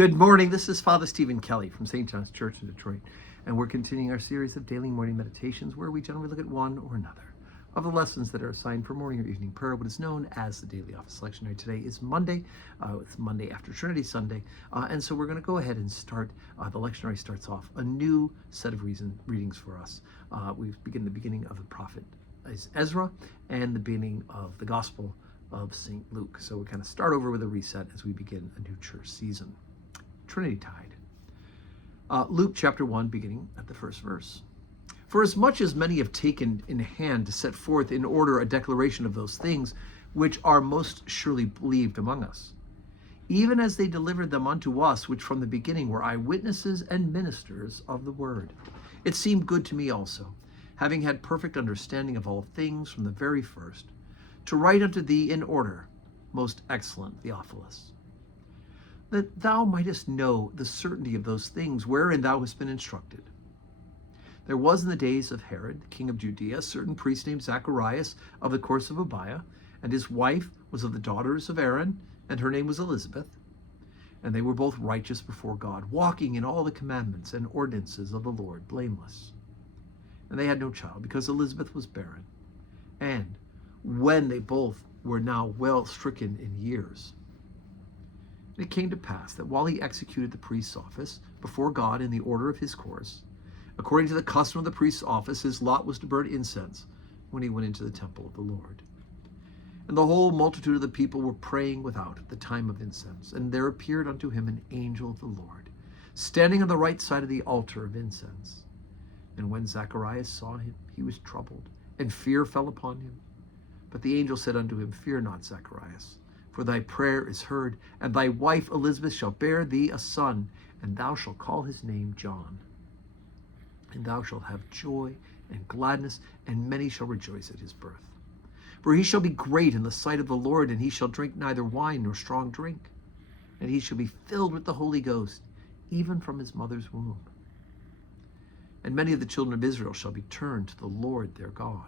Good morning. This is Father Stephen Kelly from St. John's Church in Detroit, and we're continuing our series of daily morning meditations where we generally look at one or another of the lessons that are assigned for morning or evening prayer, what is known as the daily office lectionary. Today is Monday. It's Monday after Trinity Sunday, and so we're going to go ahead and start. The lectionary starts off a new set of readings for us. We begin the beginning of the prophet Ezra and the beginning of the Gospel of St. Luke. So we kind of start over with a reset as we begin a new church season. Trinity Tide. Luke chapter 1, beginning at the first verse. For as much as many have taken in hand to set forth in order a declaration of those things which are most surely believed among us, even as they delivered them unto us, which from the beginning were eyewitnesses and ministers of the word, it seemed good to me also, having had perfect understanding of all things from the very first, to write unto thee in order, most excellent Theophilus, that thou mightest know the certainty of those things wherein thou hast been instructed. There was in the days of Herod, the king of Judea, a certain priest named Zacharias of the course of Abiah, and his wife was of the daughters of Aaron, and her name was Elizabeth. And they were both righteous before God, walking in all the commandments and ordinances of the Lord, blameless. And they had no child, because Elizabeth was barren. And when they both were now well stricken in years, it came to pass that while he executed the priest's office before God in the order of his course, according to the custom of the priest's office, his lot was to burn incense when he went into the temple of the Lord. And the whole multitude of the people were praying without at the time of incense. And there appeared unto him an angel of the Lord, standing on the right side of the altar of incense. And when Zacharias saw him, he was troubled, and fear fell upon him. But the angel said unto him, Fear not, Zacharias, for thy prayer is heard, and thy wife Elizabeth shall bear thee a son, and thou shalt call his name John. And thou shalt have joy and gladness, and many shall rejoice at his birth. For he shall be great in the sight of the Lord, and he shall drink neither wine nor strong drink. And he shall be filled with the Holy Ghost, even from his mother's womb. And many of the children of Israel shall be turned to the Lord their God.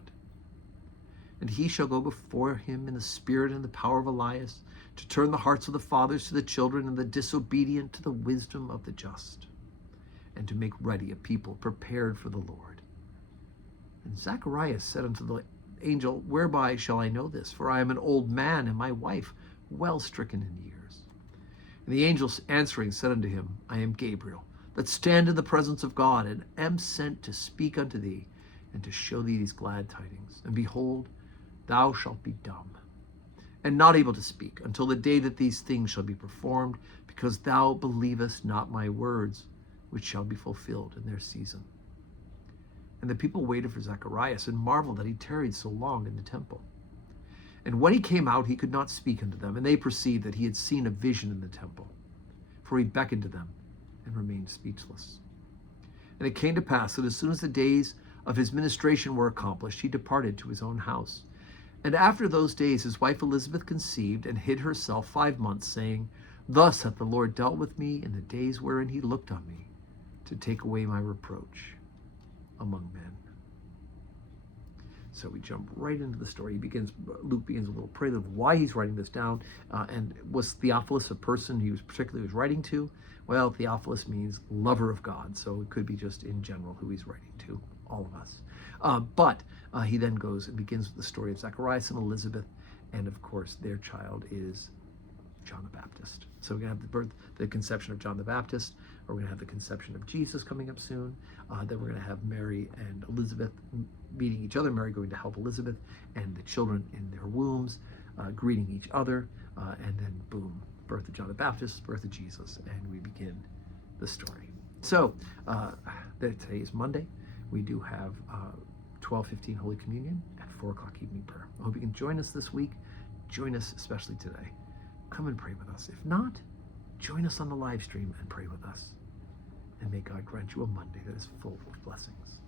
And he shall go before him in the spirit and the power of Elias, to turn the hearts of the fathers to the children, and the disobedient to the wisdom of the just, and to make ready a people prepared for the Lord. And Zacharias said unto the angel, Whereby shall I know this? For I am an old man, and my wife well stricken in years. And the angel answering said unto him, I am Gabriel, that stand in the presence of God, and am sent to speak unto thee, and to show thee these glad tidings. And behold, thou shalt be dumb, and not able to speak, until the day that these things shall be performed, because thou believest not my words, which shall be fulfilled in their season. And the people waited for Zacharias, and marveled that he tarried so long in the temple. And when he came out, he could not speak unto them, and they perceived that he had seen a vision in the temple. For he beckoned to them, and remained speechless. And it came to pass that as soon as the days of his ministration were accomplished, he departed to his own house. And after those days his wife Elizabeth conceived, and hid herself 5 months, saying, Thus hath the Lord dealt with me in the days wherein he looked on me, to take away my reproach among men. So we jump right into the story. Luke begins a little prelude of why he's writing this down. And was Theophilus a person he was particularly writing to? Well, Theophilus means lover of God, so it could be just in general who he's writing to, all of us. But he then goes and begins with the story of Zacharias and Elizabeth, and of course their child is John the Baptist. So we're going to have the conception of John the Baptist, or we're going to have the conception of Jesus coming up soon. Then we're going to have Mary and Elizabeth meeting each other, Mary going to help Elizabeth, and the children in their wombs greeting each other, and then boom, birth of John the Baptist, birth of Jesus, and we begin the story. So today is Monday. We do have 12:15 Holy Communion and 4 o'clock evening prayer. I hope you can join us this week. Join us especially today. Come and pray with us. If not, join us on the live stream and pray with us. And may God grant you a Monday that is full of blessings.